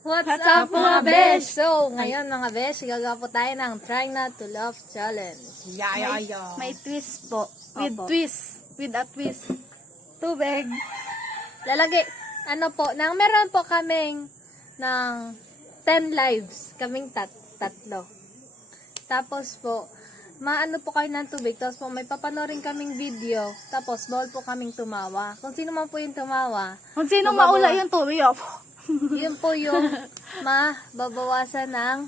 What's up mga besh? So, ngayon mga besh, gagawa po tayo ng Try Not to Laugh Challenge. May twist po. With Opo. twist. With a twist. Tubig. Lalagay, meron po kaming ng 10 lives. Kaming tatlo. Tapos po, maano po kayo ng tubig. Tapos po, may papanorin kaming video. Tapos, bawal po kaming tumawa. Kung sino man po yung tumawa, Kung sino mababawa- maula yung tubig, oh. yun po yung mababawasan ng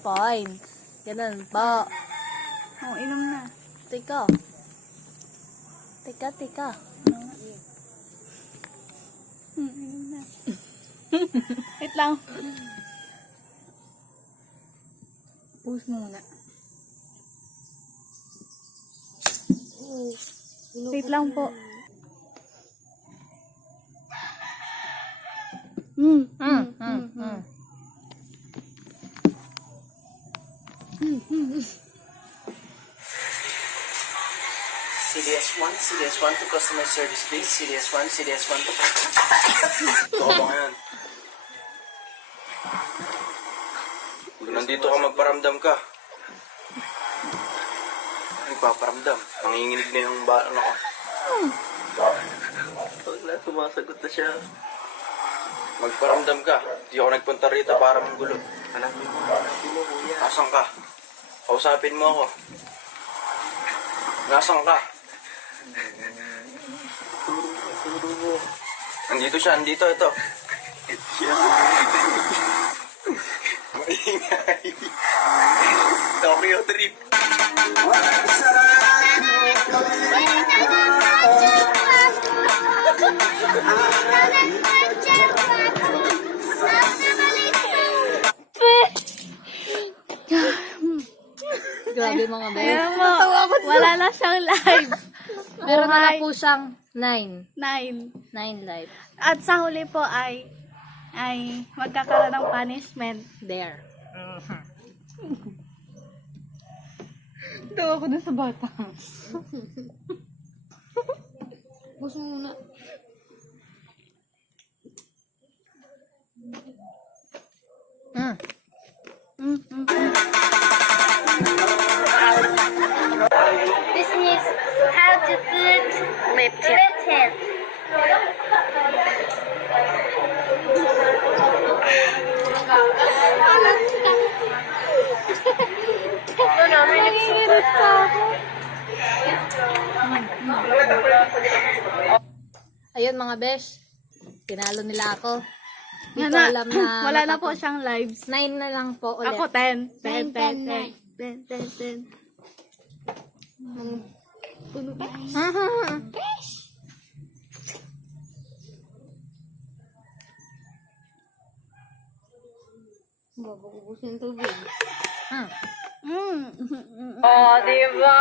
points. Ganun po. Oh, inom na. Teka. Inom na. Wait lang. Pause mo muna. Wait lang po. CDS1 to customer service please. CDS1 to... Oo ba yan? Nandito ka magparamdam ka. Nagpaparamdam. Nanginginig na yung baon ako. Wala, sumasagot na siya. Magparamdam ka. Di ako nagpunta rito para manggulo. Hanapin mo kuya. Nasaan ka? Kausapin mo ako. Nasaan ka? Turo mo. Andito siya, ito. Maingay. Tokyo trip. Grabe mga besh. Ayan mo. Wala na siyang live. Meron na lang po siyang 9 9. lives. At sa huli po ay magkakaroon ng punishment. There. Tawa ko dun sa bata. Gusto mo muna. This is how to put lip tint. Nangingirit pa ako. Ayun mga besh. Tinalo nila ako. Hindi Yan ko na. alam na Wala na po siyang lives. 9 na lang po ulit. Ako 10. 10. 10. Puno pa. Mabubusin tubig. Oh, di ba?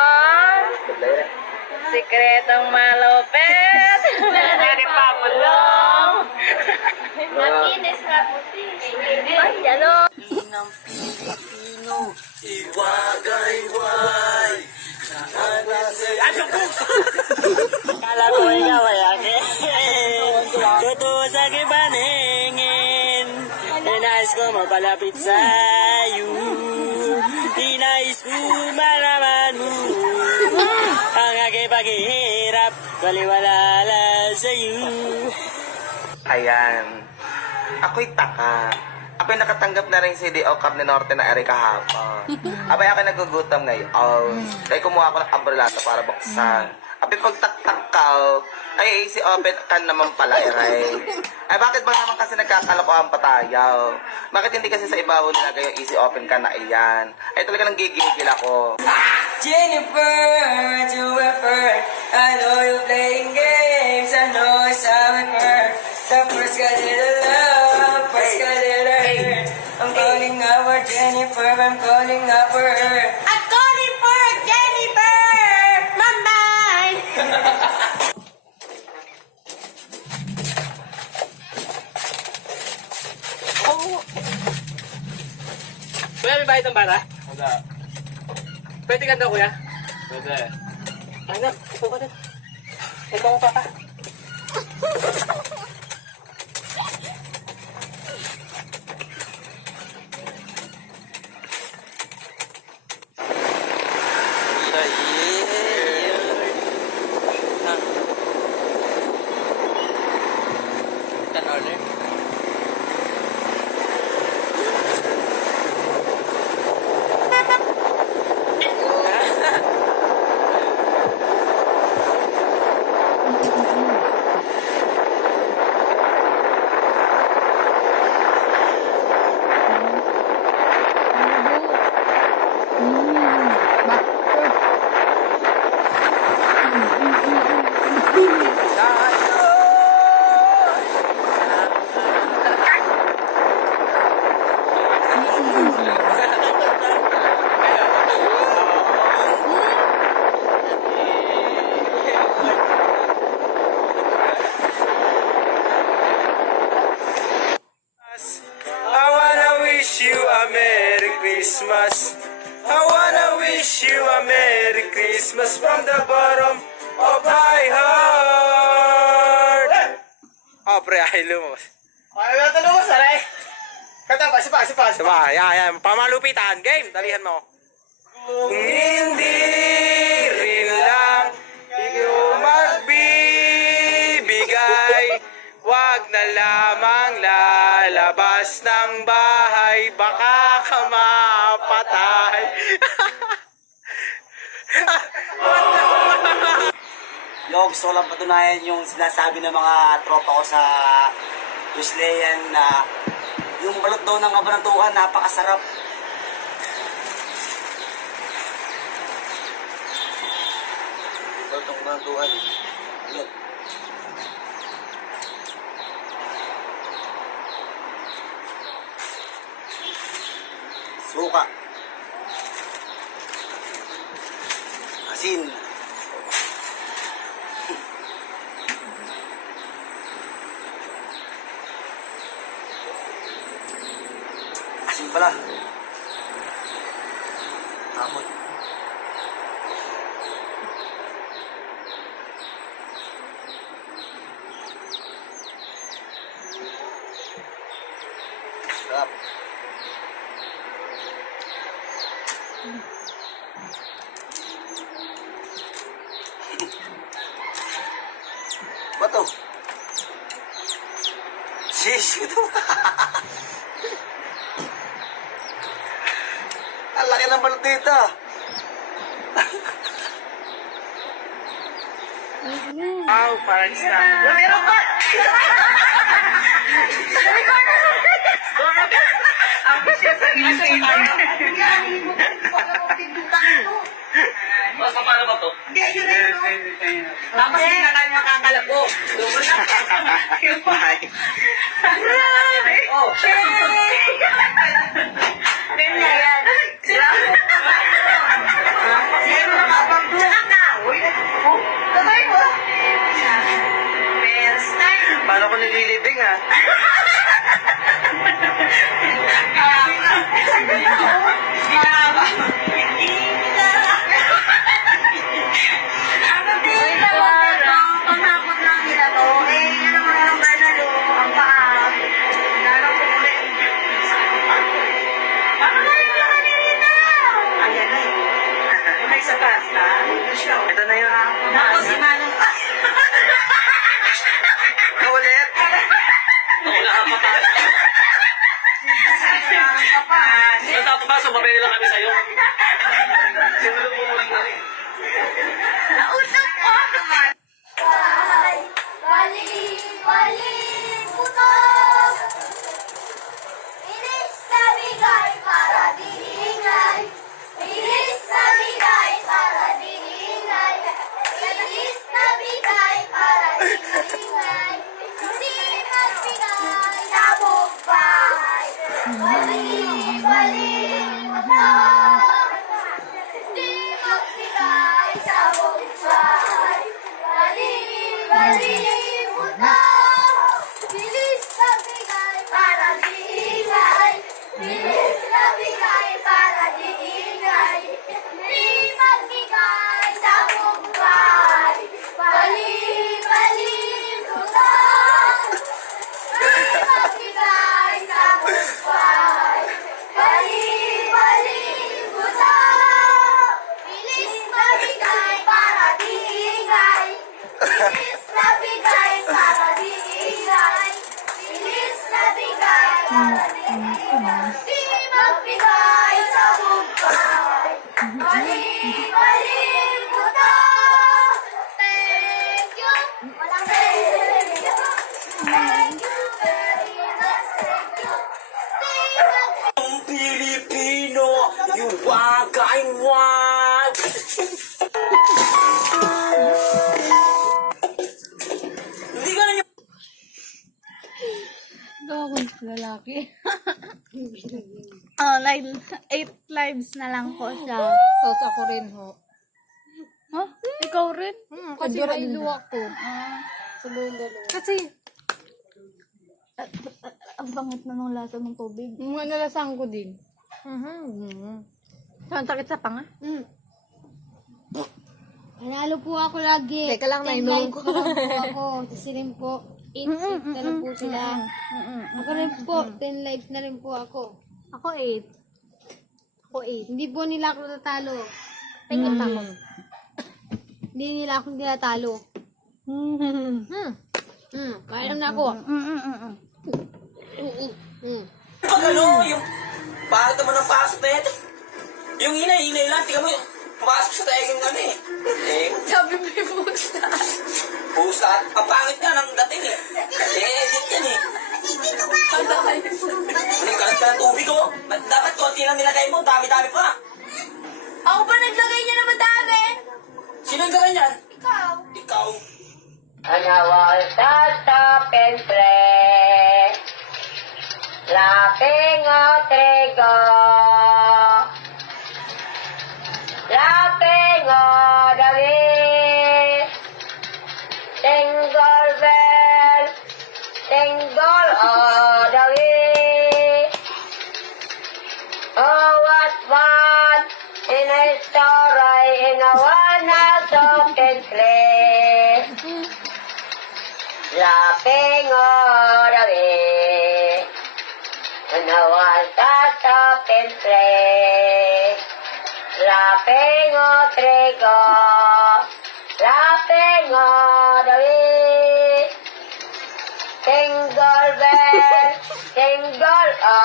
Sikretong malupit. Dari pabulong. Makinis na puti. Ay, ano? Ng Pilipino, iwagayway. Kala ko ikaw ay akin. Totoo sa kipaningin. Dinais ko mapalapit sa'yo. Dinais ko malaman mo ang aking paghihirap. Baliwala sa'yo. Ayan. Ako'y taka. Ako'y nakatanggap na rin si D.O. Cup ni Norte na eri kahapon. Abay ako nagugutom ngayon. Kaya kumuha ko ng umbrella para buksan. Abay pagtaktak ka, ay easy open ka naman pala, Eray. Ay bakit ba naman kasi nagkakalokohan pa tayo? Bakit hindi kasi sa ibabaw nilagay yung easy open ka na iyan? Ay talaga nang gigigil ako. Jennifer, I know you're playing games. I know it's how it works. The first guy did a love, first guy did a hurt. I'm calling up for Jennifer, I'm calling up for her. I'm calling for Jennifer! Mamay! Kuya, may bayad ng bara? Wala. Pwede ganda, kuya? Pwede. Ano? Ito ko din. Ito ko, papa. Written order. I wanna wish you a Merry Christmas. I wanna wish you a Merry Christmas from the bottom of my heart. Oh, pre, ay lumos. Ay, ito lumos, aray. Kata pa, sipa. Diba? Yan. Pamalupitan. Game. Dalihan mo. Kung hindi rin lang ikaw magbibigay, wag na lamang lalabas ng bahay, baka ka mapatay. Yo, gusto ko lang patunayan yung sinasabi ng mga tropa ko sa Wesleyan na yung balot daw ng kabanatuhan, napakasarap. Balot ng kabanatuhan. Yun. Suka. Asin. Asin pala. Tapos. Sarap. Bato. Sisi ito. Ang laki ng balot dito. Wow, parang isa. Meron ka! Ako siya sa Basta paano ba to? Hindi, yun na yun. Tapos hindi na kanya kakalabo. Doon na. Oh, Kanya yan. Sila. Sino nakabang doon ka? Uy, tatay mo. First time. Paano ko nililibing ha? Ito na yun. Ako si Manong. Ulit. Wala ka pa tayo. Tapos ba, sumabay lang kami sa'yo. Sino bumuling na rin? Nausap ko. Bali, putok! Inis na bigay para diingay. Inis na bigay para diingay. Inis na bigay para diingay. Hindi magbigay sa buong bahay. Bali, putok! Hindi magbigay sa buong bahay. Bali, putok! Bilis na bigay para diingay. Bilis na bigay para diingay. Di magbigay sa buong bahay. Bali, putok! Di magbigay sa buong bahay. Bali, Di magbigay sa buhay. Mali-mali buta. Thank you. Walang thank you. Thank you very much. Thank you. Ang Pilipino, yung wagay-wag. Hindi ka na niyo. Gawa ko lalaki. Oh, like 8 lives na lang po siya. Tapos ako rin ho. Huh? Ikaw rin? Kasi may luwa ko. Kasi, Ang bangit na nung lasa ng tubig. nalasan ko din. Ang sakit sa panga? Panalo po ako lagi. Teka lang, 10 nainom lives ko. na lang po ako. Kasi rin po, 8 na lang po sila. Ako rin po, 10 lives na rin po ako. Ako 8. Ako 8. Hindi po nila ako natalo. Tingin ako. Hindi nila ako tinatalo. Kaya na ako. Pag ano, yung bakit naman ang pasok na yan? Yung hinay-hinay lang, tingnan mo yung pumasok sa tayo yung ano eh. Sabi mo yung books na. Pusa, ang pangit nga ng dating eh. Edit yan eh. Anong kalat ka ng tubig oh? Dapat konti lang nilagay mo, dami-dami pa. Ako pa naglagay niya na madami. Sino yung gawin yan? Ikaw. Ikaw. Anawal sa tapempre, laping o trigo, laping o dawis, tinggol bell, tinggol o dawis, oh what fun in a story in a one house of play. Laping o rawi, nawal tatap and play. Laping o trigo, laping o rawi. Tingle bell, tingle o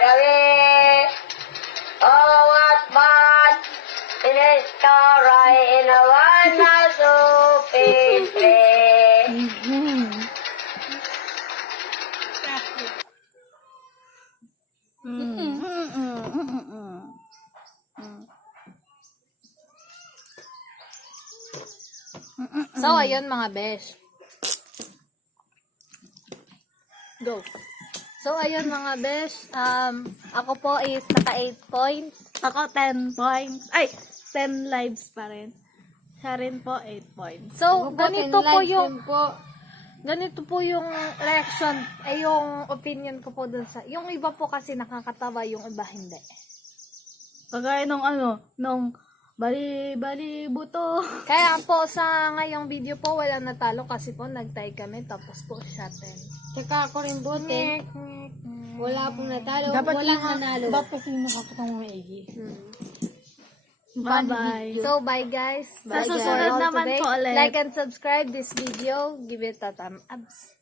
rawi. Oh, what fun in a story in a one house of play. So, ayun mga besh. Go. So, ayun mga besh. Ako po is naka 8 points. Ako 10 points. Ay, 10 lives pa rin. Siya rin po 8 points. So, Ako po, ganito 10 po lives yung din po. ganito po yung reaction, yung opinion ko po dun sa, yung iba po kasi nakakatawa, yung iba hindi. Kagaya nung ano, nung bali buto. Kaya po sa ngayong video po, walang natalo kasi po nag-tie kami, tapos po siya 10. Tsaka ako rin po, 10. Wala pong natalo. Walang nanalo. Bye-bye. So, bye guys. Sa Bye susunod guys. naman po ulit. Like and subscribe this video. Give it a thumb ups.